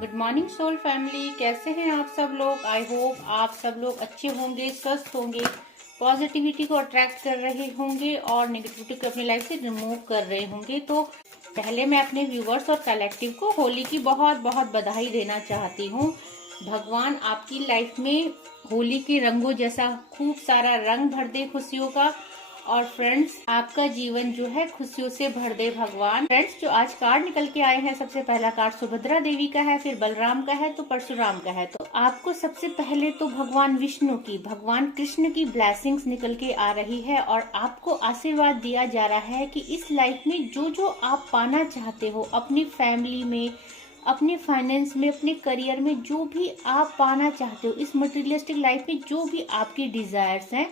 Good morning soul family, कैसे हैं आप सब लोग। आई होप आप सब लोग अच्छे होंगे, स्वस्थ होंगे, पॉजिटिविटी को अट्रैक्ट कर रहे होंगे और नेगेटिविटी को अपनी लाइफ से रिमूव कर रहे होंगे। तो पहले मैं अपने व्यूवर्स और कलेक्टिव को होली की बहुत बहुत बधाई देना चाहती हूँ। भगवान आपकी लाइफ में होली के रंगों जैसा खूब सारा रंग भर दे खुशियों का, और फ्रेंड्स आपका जीवन जो है खुशियों से भर दे भगवान। फ्रेंड्स जो आज कार्ड निकल के आए हैं, सबसे पहला कार्ड सुभद्रा देवी का है, फिर बलराम का है, तो परशुराम का है। तो आपको सबसे पहले तो भगवान विष्णु की, भगवान कृष्ण की ब्लेसिंग्स निकल के आ रही है और आपको आशीर्वाद दिया जा रहा है कि इस लाइफ में जो जो आप पाना चाहते हो, अपनी फैमिली में, अपने फाइनेंस में, अपने करियर में, जो भी आप पाना चाहते हो, इस मटेरियलिस्टिक लाइफ में जो भी आपकी डिजायर्स हैं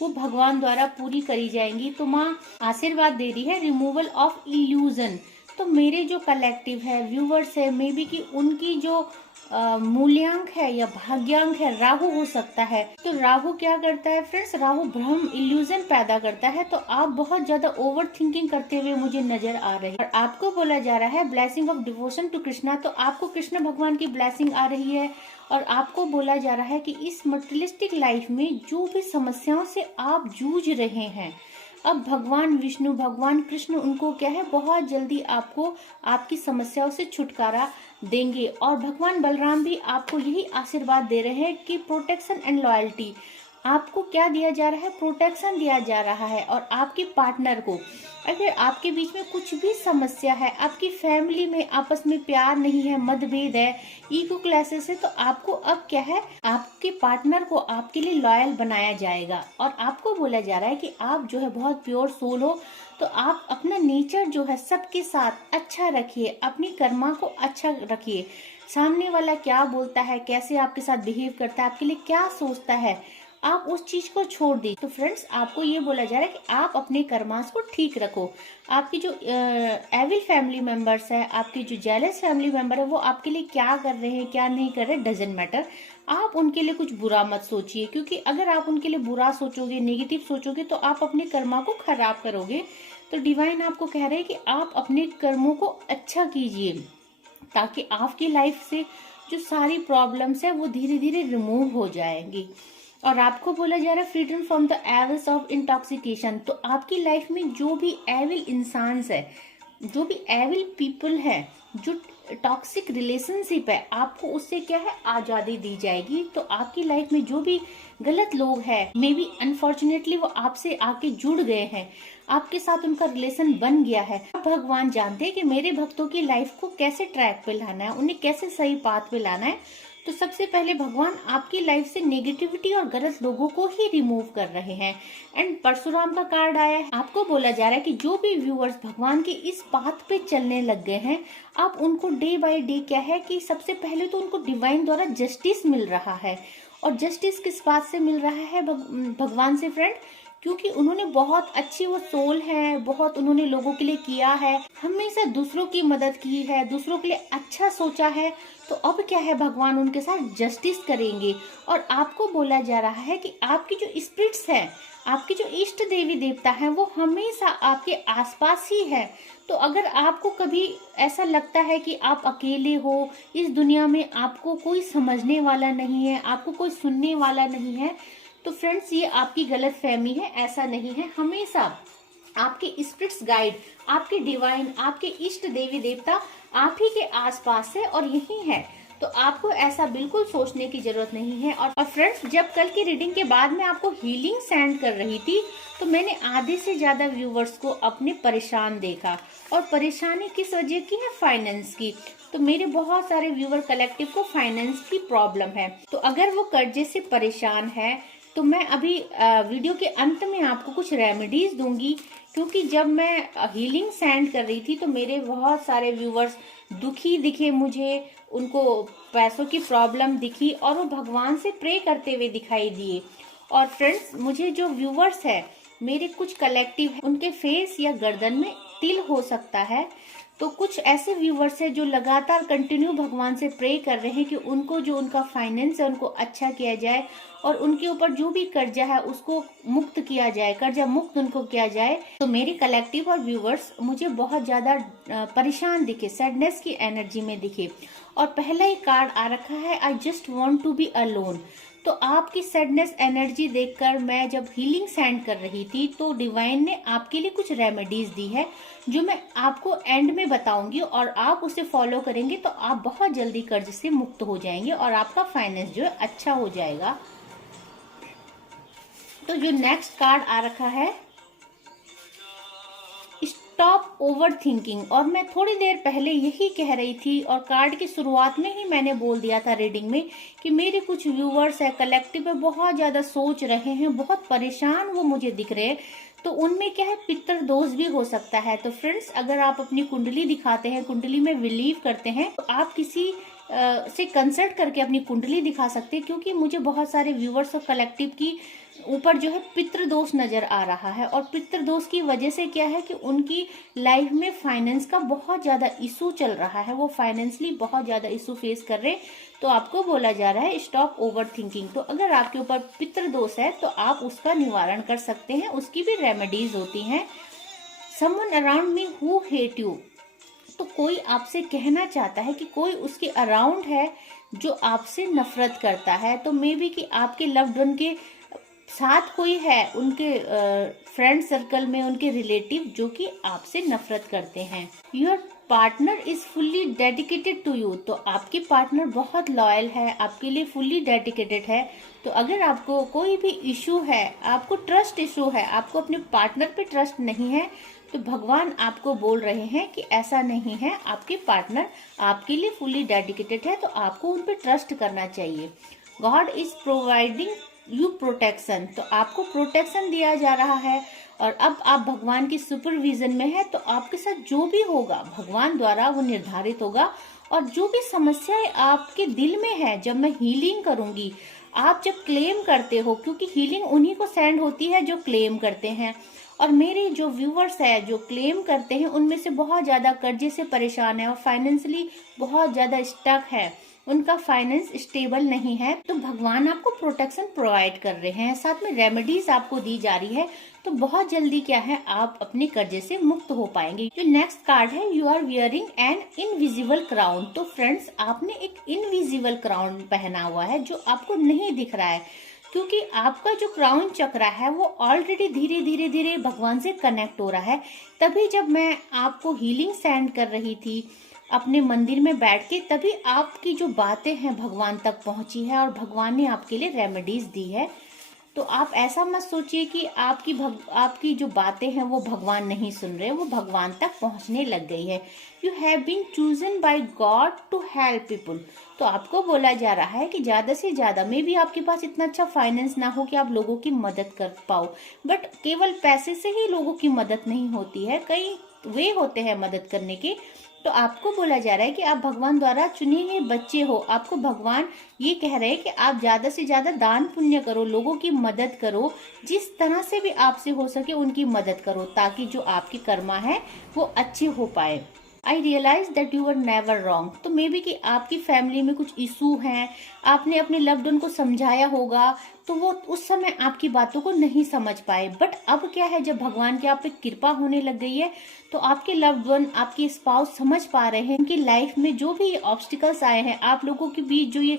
वो भगवान द्वारा पूरी करी जाएंगी। तो माँ आशीर्वाद दे रही है रिमूवल ऑफ इल्यूजन। तो मेरे जो कलेक्टिव है, व्यूवर्स है, मे बी कि उनकी जो मूल्यांक है या भाग्यांक है राहु हो सकता है। तो राहु क्या करता है फ्रेंड्स, राहु भ्रम, इल्यूजन पैदा करता है। तो आप बहुत ज्यादा ओवर थिंकिंग करते हुए मुझे नजर आ रहे हैं और आपको बोला जा रहा है blessing of devotion to Krishna. तो आपको कृष्ण भगवान की ब्लेसिंग आ रही है और आपको बोला जा रहा है कि इस मटेरियलिस्टिक लाइफ में जो भी समस्याओं से आप जूझ रहे हैं, अब भगवान विष्णु, भगवान कृष्ण उनको क्या है, बहुत जल्दी आपको आपकी समस्याओं से छुटकारा देंगे। और भगवान बलराम भी आपको यही आशीर्वाद दे रहे हैं कि प्रोटेक्शन एंड लॉयल्टी आपको क्या दिया जा रहा है, प्रोटेक्शन दिया जा रहा है। और आपके पार्टनर को, अगर आपके बीच में कुछ भी समस्या है, आपकी फैमिली में आपस में प्यार नहीं है, मतभेद है, ईगो क्लैशेस है, तो आपको अब क्या है, आपके पार्टनर को आपके लिए लॉयल बनाया जाएगा। और आपको बोला जा रहा है कि आप जो है बहुत प्योर सोल हो, तो आप अपना नेचर जो है सबके साथ अच्छा रखिए, अपनी कर्मा को अच्छा रखिए। सामने वाला क्या बोलता है, कैसे आपके साथ बिहेव करता है, आपके लिए क्या सोचता है, आप उस चीज को छोड़ दी। तो फ्रेंड्स आपको ये बोला जा रहा है कि आप अपने कर्मास को ठीक रखो। आपकी जो एविल फैमिली मेंबर्स है, आपकी जो जेलस फैमिली मेंबर है, वो आपके लिए क्या कर रहे हैं, क्या नहीं कर रहे, डजेंट मैटर। आप उनके लिए कुछ बुरा मत सोचिए, क्योंकि अगर आप उनके लिए बुरा सोचोगे, नेगेटिव सोचोगे, तो आप अपने कर्मा को खराब करोगे। तो डिवाइन आपको कह रहे हैं कि आप अपने कर्मों को अच्छा कीजिए, ताकि आपकी लाइफ से जो सारी प्रॉब्लम्स है वो धीरे धीरे रिमूव हो जाएंगी। और आपको बोला जा रहा है freedom from the evils of intoxication. तो आपकी लाइफ में जो भी एविल इंसान है, जो भी एविल पीपल है, जो टॉक्सिक रिलेशनशिप है, आपको उससे क्या है, आजादी दी जाएगी। तो आपकी लाइफ में जो भी गलत लोग हैं, मे बी अनफॉर्चुनेटली वो आपसे आके जुड़ गए हैं, आपके साथ उनका रिलेशन बन गया है। भगवान जानते हैं कि मेरे भक्तों की लाइफ को कैसे ट्रैक पे लाना है, उन्हें कैसे सही पाथ पे लाना है। तो सबसे पहले भगवान आपकी लाइफ से नेगेटिविटी और गलत लोगों को ही रिमूव कर रहे हैं। एंड परशुराम का कार्ड आया है। आपको बोला जा रहा है कि जो भी व्यूअर्स भगवान के इस पाथ पे चलने लग गए हैं, आप उनको डे बाय डे क्या है कि सबसे पहले तो उनको डिवाइन द्वारा जस्टिस मिल रहा है। और जस्टिस किस बात से मिल रहा है, भगवान से फ्रेंड, क्योंकि उन्होंने बहुत अच्छी वो सोल है, बहुत उन्होंने लोगों के लिए किया है, हमेशा दूसरों की मदद की है, दूसरों के लिए अच्छा सोचा है। तो अब क्या है, भगवान उनके साथ जस्टिस करेंगे। और आपको बोला जा रहा है कि आपकी जो स्पिरिट्स है, आपके जो इष्ट देवी देवता है, वो हमेशा आपके आसपास ही है। तो अगर आपको कभी ऐसा लगता है कि आप अकेले हो, इस दुनिया में आपको कोई समझने वाला नहीं है, आपको कोई सुनने वाला नहीं है, तो फ्रेंड्स ये आपकी गलत फहमी है, ऐसा नहीं है। हमेशा आपके स्पिरिट्स गाइड, आपके डिवाइन, आपके इष्ट देवी देवता आप ही के आसपास है और यही है। तो आपको ऐसा बिल्कुल सोचने की जरूरत नहीं है। और फ्रेंड्स जब कल की रीडिंग के बाद मैं आपको हीलिंग सेंड कर रही थी, तो मैंने आधे से ज्यादा व्यूवर्स को अपने परेशान देखा। और परेशानी किस वजह की है, फाइनेंस की। तो मेरे बहुत सारे व्यूवर कलेक्टिव को फाइनेंस की प्रॉब्लम है। तो अगर वो कर्जे से परेशान है, तो मैं अभी वीडियो के अंत में आपको कुछ रेमेडीज दूंगी। क्योंकि जब मैं हीलिंग सेंड कर रही थी, तो मेरे बहुत सारे व्यूवर्स दुखी दिखे मुझे, उनको पैसों की प्रॉब्लम दिखी और वो भगवान से प्रे करते हुए दिखाई दिए। और फ्रेंड्स मुझे जो व्यूवर्स है, मेरे कुछ कलेक्टिव है, उनके फेस या गर्दन में तिल हो सकता है। तो कुछ ऐसे व्यूवर्स है जो लगातार कंटिन्यू भगवान से प्रे कर रहे हैं कि उनको जो उनका फाइनेंस है उनको अच्छा किया जाए, और उनके ऊपर जो भी कर्जा है उसको मुक्त किया जाए, कर्जा मुक्त उनको किया जाए। तो मेरे कलेक्टिव और व्यूवर्स मुझे बहुत ज्यादा परेशान दिखे, सैडनेस की एनर्जी में दिखे। और पहला ही कार्ड आ रखा है I just want to be alone. तो आपकी सैडनेस एनर्जी देखकर मैं जब हीलिंग सेंड कर रही थी तो डिवाइन ने आपके लिए कुछ रेमेडीज दी है जो मैं आपको एंड में बताऊंगी, और आप उसे फॉलो करेंगे तो आप बहुत जल्दी कर्ज से मुक्त हो जाएंगे और आपका फाइनेंस जो है अच्छा हो जाएगा। तो जो नेक्स्ट कार्ड आ रखा है स्टॉप ओवर थिंकिंग, और मैं थोड़ी देर पहले यही कह रही थी और कार्ड की शुरुआत में ही मैंने बोल दिया था रीडिंग में कि मेरे कुछ व्यूअर्स है कलेक्टिव में बहुत ज्यादा सोच रहे हैं, बहुत परेशान वो मुझे दिख रहे हैं। तो उनमें क्या है, पितृ दोष भी हो सकता है। तो फ्रेंड्स, अगर आप अपनी कुंडली दिखाते हैं, कुंडली में बिलीव करते हैं, तो आप किसी से कंसल्ट करके अपनी कुंडली दिखा सकते हैं, क्योंकि मुझे बहुत सारे व्यूअर्स और कलेक्टिव की ऊपर जो है पितृदोष नजर आ रहा है। और पितृदोष की वजह से क्या है कि उनकी लाइफ में फाइनेंस का बहुत ज्यादा इशू चल रहा है, वो फाइनेंशियली बहुत ज्यादा इशू फेस कर रहे हैं। तो आपको बोला जा रहा है स्टॉप ओवर थिंकिंग। तो अगर आपके ऊपर पितृदोष है तो आप उसका निवारण कर सकते हैं, उसकी भी रेमेडीज होती हैं। Someone around me who hate you, तो कोई आपसे कहना चाहता है कि कोई उसके अराउंड है जो आपसे नफरत करता है। तो मे बी कि आपके लव्ड वन के साथ कोई है, उनके फ्रेंड सर्कल में उनके रिलेटिव जो कि आपसे नफरत करते हैं। Your partner is fully dedicated to you, तो आपके पार्टनर बहुत लॉयल है, आपके लिए फुल्ली डेडिकेटेड है। तो अगर आपको कोई भी इशू है, आपको ट्रस्ट इशू है, आपको अपने पार्टनर पे ट्रस्ट नहीं है, तो भगवान आपको बोल रहे हैं कि ऐसा नहीं है, आपके पार्टनर आपके लिए फुल्ली डेडिकेटेड है, तो आपको उन पे ट्रस्ट करना चाहिए। God is providing you protection, तो आपको प्रोटेक्शन दिया जा रहा है और अब आप भगवान की सुपरविजन में है। तो आपके साथ जो भी होगा भगवान द्वारा वो निर्धारित होगा, और जो भी समस्याएं आपके दिल में है, जब मैं हीलिंग करूंगी, आप जब क्लेम करते हो, क्योंकि हीलिंग उन्हीं को सेंड होती है जो क्लेम करते हैं, और मेरे जो व्यूवर्स है जो क्लेम करते हैं उनमें से बहुत ज्यादा कर्जे से परेशान है और फाइनेंशियली बहुत ज्यादा स्टक है, उनका फाइनेंस स्टेबल नहीं है। तो भगवान आपको प्रोटेक्शन प्रोवाइड कर रहे हैं, साथ में रेमेडीज आपको दी जा रही है। तो बहुत जल्दी क्या है, आप अपने कर्जे से मुक्त हो पाएंगे। जो नेक्स्ट कार्ड है, you are wearing an invisible crown. तो फ्रेंड्स, आपने एक इनविजिबल क्राउन पहना हुआ है जो आपको नहीं दिख रहा है, क्योंकि आपका जो क्राउन चक्र है वो ऑलरेडी धीरे धीरे धीरे भगवान से कनेक्ट हो रहा है। तभी जब मैं आपको हीलिंग सेंड कर रही थी अपने मंदिर में बैठ के, तभी आपकी जो बातें हैं भगवान तक पहुंची है और भगवान ने आपके लिए रेमेडीज दी है। तो आप ऐसा मत सोचिए कि आपकी जो बातें हैं वो भगवान नहीं सुन रहे, वो भगवान तक पहुंचने लग गई है। You have been chosen by God to help people, तो आपको बोला जा रहा है कि ज्यादा से ज्यादा, मे बी आपके पास इतना अच्छा फाइनेंस ना हो कि आप लोगों की मदद कर पाओ, बट केवल पैसे से ही लोगों की मदद नहीं होती है, कई वे होते हैं मदद करने के। तो आपको बोला जा रहा है कि आप भगवान द्वारा चुने हुए बच्चे हो। आपको भगवान ये कह रहे हैं कि आप ज्यादा से ज्यादा दान पुण्य करो, लोगों की मदद करो, जिस तरह से भी आपसे हो सके उनकी मदद करो, ताकि जो आपकी कर्मा है वो अच्छे हो पाए। I realise that you are never wrong, तो मे बी कि आपकी फैमिली में कुछ इशू हैं, आपने अपने लव्ड वन को समझाया होगा तो वो उस समय आपकी बातों को नहीं समझ पाए, बट अब क्या है, जब भगवान की आप पे कृपा होने लग गई है तो आपके लव्ड वन, आपके स्पाउस समझ पा रहे हैं कि लाइफ में जो भी ऑब्स्टिकल्स आए हैं, आप लोगों के बीच जो ये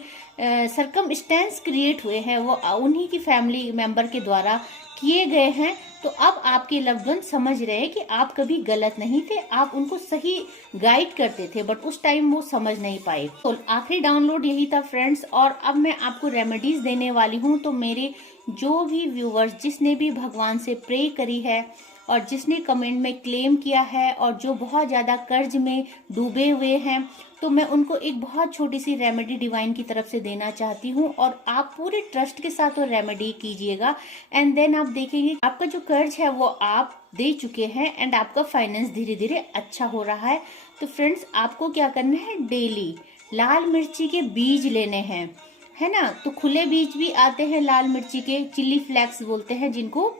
सरकमस्टेंस क्रिएट हुए हैं वो उन्हीं की फैमिली मेंबर के द्वारा किए गए हैं। तो अब आपके लव्ड वन समझ रहे हैं कि आप कभी गलत नहीं थे, आप उनको सही गाइड करते थे, बट उस टाइम वो समझ नहीं पाए। तो आखिरी डाउनलोड यही था फ्रेंड्स, और अब मैं आपको रेमेडीज देने वाली हूँ। तो मेरे जो भी व्यूवर्स, जिसने भी भगवान से प्रे करी है और जिसने कमेंट में क्लेम किया है और जो बहुत ज्यादा कर्ज में डूबे हुए हैं, तो मैं उनको एक बहुत छोटी सी रेमेडी डिवाइन की तरफ से देना चाहती हूँ, और आप पूरे ट्रस्ट के साथ वो रेमेडी कीजिएगा। एंड देन आप देखेंगे आपका जो कर्ज है वो आप दे चुके हैं एंड आपका फाइनेंस धीरे धीरे अच्छा हो रहा है। तो फ्रेंड्स, आपको क्या करना है, डेली लाल मिर्ची के बीज लेने हैं, है ना। तो खुले बीज भी आते हैं लाल मिर्ची के, चिल्ली फ्लेक्स बोलते हैं जिनको।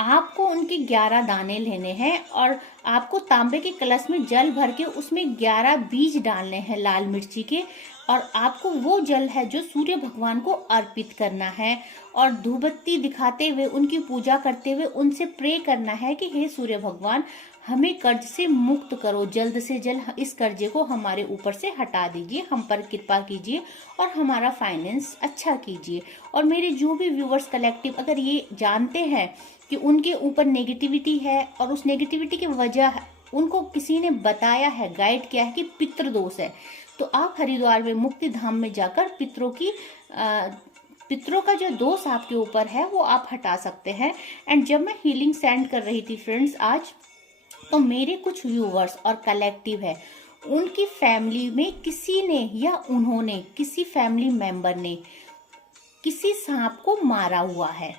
आपको उनके 11 दाने लेने हैं और आपको तांबे के कलश में जल भर के उसमें 11 बीज डालने हैं लाल मिर्ची के, और आपको वो जल है जो सूर्य भगवान को अर्पित करना है, और धूपबत्ती दिखाते हुए उनकी पूजा करते हुए उनसे प्रे करना है कि हे सूर्य भगवान, हमें कर्ज से मुक्त करो, जल्द से जल्द इस कर्जे को हमारे ऊपर से हटा दीजिए, हम पर कृपा कीजिए और हमारा फाइनेंस अच्छा कीजिए। और मेरे जो भी व्यूवर्स कलेक्टिव अगर ये जानते हैं कि उनके ऊपर नेगेटिविटी है और उस नेगेटिविटी की वजह उनको किसी ने बताया है, गाइड किया है कि पितृदोष है, तो आप हरिद्वार में मुक्ति धाम में जाकर पितरों का जो दोष आपके ऊपर है वो आप हटा सकते हैं। एंड जब मैं हीलिंग सेंड कर रही थी फ्रेंड्स आज, तो मेरे कुछ व्यूवर्स और कलेक्टिव है, उनकी फैमिली में किसी ने या उन्होंने किसी फैमिली मेंबर ने किसी सांप को मारा हुआ है।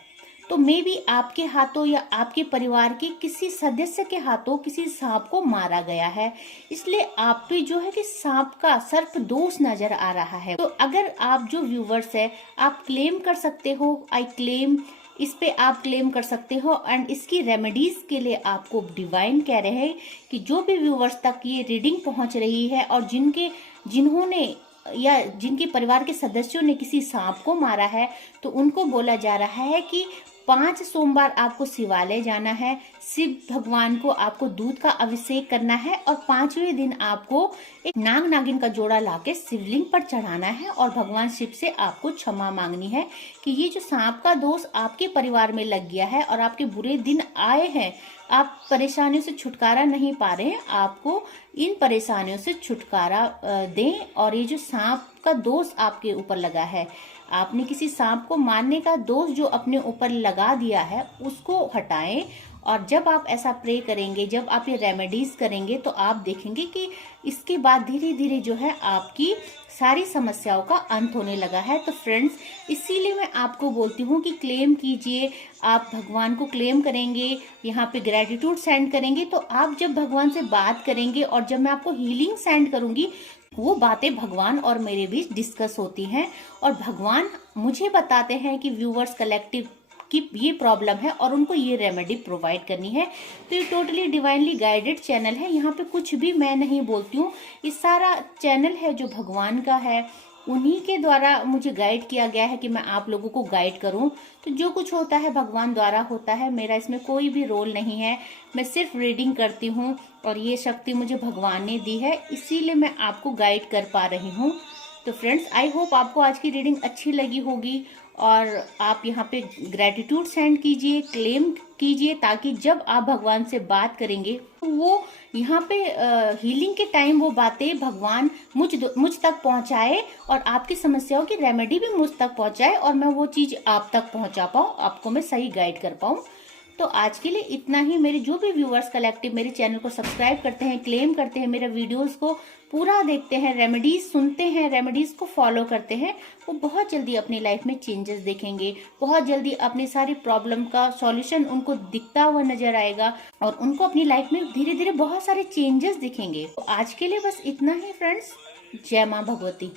तो मे बी आपके हाथों या आपके परिवार के किसी सदस्य के हाथों किसी सांप को मारा गया है, इसलिए आप पे जो है कि सांप का सर्प दोष नजर आ रहा है। तो अगर आप जो व्यूवर्स है, आप क्लेम कर सकते हो, आई क्लेम, इस पे आप क्लेम कर सकते हो। एंड इसकी रेमेडीज के लिए आपको डिवाइन कह रहे हैं कि जो भी व्यूवर्स तक ये रीडिंग पहुंच रही है और जिन्होंने या जिनके परिवार के सदस्यों ने किसी सांप को मारा है, तो उनको बोला जा रहा है कि 5 सोमवार आपको शिवालय जाना है, शिव भगवान को आपको दूध का अभिषेक करना है और 5वें दिन आपको एक नाग नागिन का जोड़ा लाके शिवलिंग पर चढ़ाना है और भगवान शिव से आपको क्षमा मांगनी है कि ये जो सांप का दोष आपके परिवार में लग गया है और आपके बुरे दिन आए हैं, आप परेशानियों से छुटकारा नहीं पा रहे हैं, आपको इन परेशानियों से छुटकारा दें। और ये जो सांप का दोष आपके ऊपर लगा है, आपने किसी सांप को मारने का दोष जो अपने ऊपर लगा दिया है, उसको हटाएं। और जब आप ऐसा प्रे करेंगे, जब आप ये रेमेडीज करेंगे, तो आप देखेंगे कि इसके बाद धीरे धीरे जो है आपकी सारी समस्याओं का अंत होने लगा है। तो फ्रेंड्स, इसीलिए मैं आपको बोलती हूँ कि क्लेम कीजिए। आप भगवान को क्लेम करेंगे, यहाँ पे ग्रेटिट्यूड सेंड करेंगे, तो आप जब भगवान से बात करेंगे और जब मैं आपको हीलिंग सेंड करूंगी, वो बातें भगवान और मेरे बीच डिस्कस होती हैं और भगवान मुझे बताते हैं कि व्यूवर्स कलेक्टिव की ये प्रॉब्लम है और उनको ये रेमेडी प्रोवाइड करनी है। तो ये टोटली डिवाइनली गाइडेड चैनल है, यहाँ पे कुछ भी मैं नहीं बोलती हूँ, ये सारा चैनल है जो भगवान का है, उन्हीं के द्वारा मुझे गाइड किया गया है कि मैं आप लोगों को गाइड करूं। तो जो कुछ होता है भगवान द्वारा होता है, मेरा इसमें कोई भी रोल नहीं है, मैं सिर्फ रीडिंग करती हूं और ये शक्ति मुझे भगवान ने दी है, इसीलिए मैं आपको गाइड कर पा रही हूं। तो फ्रेंड्स, आई होप आपको आज की रीडिंग अच्छी लगी होगी और आप यहाँ पे ग्रेटिट्यूड सेंड कीजिए, क्लेम कीजिए, ताकि जब आप भगवान से बात करेंगे तो वो यहाँ पे हीलिंग के टाइम वो बातें भगवान मुझ तक पहुँचाए और आपकी समस्याओं की रेमेडी भी मुझ तक पहुँचाए और मैं वो चीज़ आप तक पहुँचा पाऊँ, आपको मैं सही गाइड कर पाऊँ। तो आज के लिए इतना ही। मेरे जो भी व्यूअर्स कलेक्टिव मेरे चैनल को सब्सक्राइब करते हैं, क्लेम करते हैं, मेरे वीडियोस को पूरा देखते हैं, रेमेडीज सुनते हैं, रेमेडीज को फॉलो करते हैं, वो बहुत जल्दी अपनी लाइफ में चेंजेस देखेंगे, बहुत जल्दी अपनी सारी प्रॉब्लम का सॉल्यूशन उनको दिखता हुआ नजर आएगा और उनको अपनी लाइफ में धीरे धीरे बहुत सारे चेंजेस दिखेंगे। तो आज के लिए बस इतना ही फ्रेंड्स। जय माँ भगवती।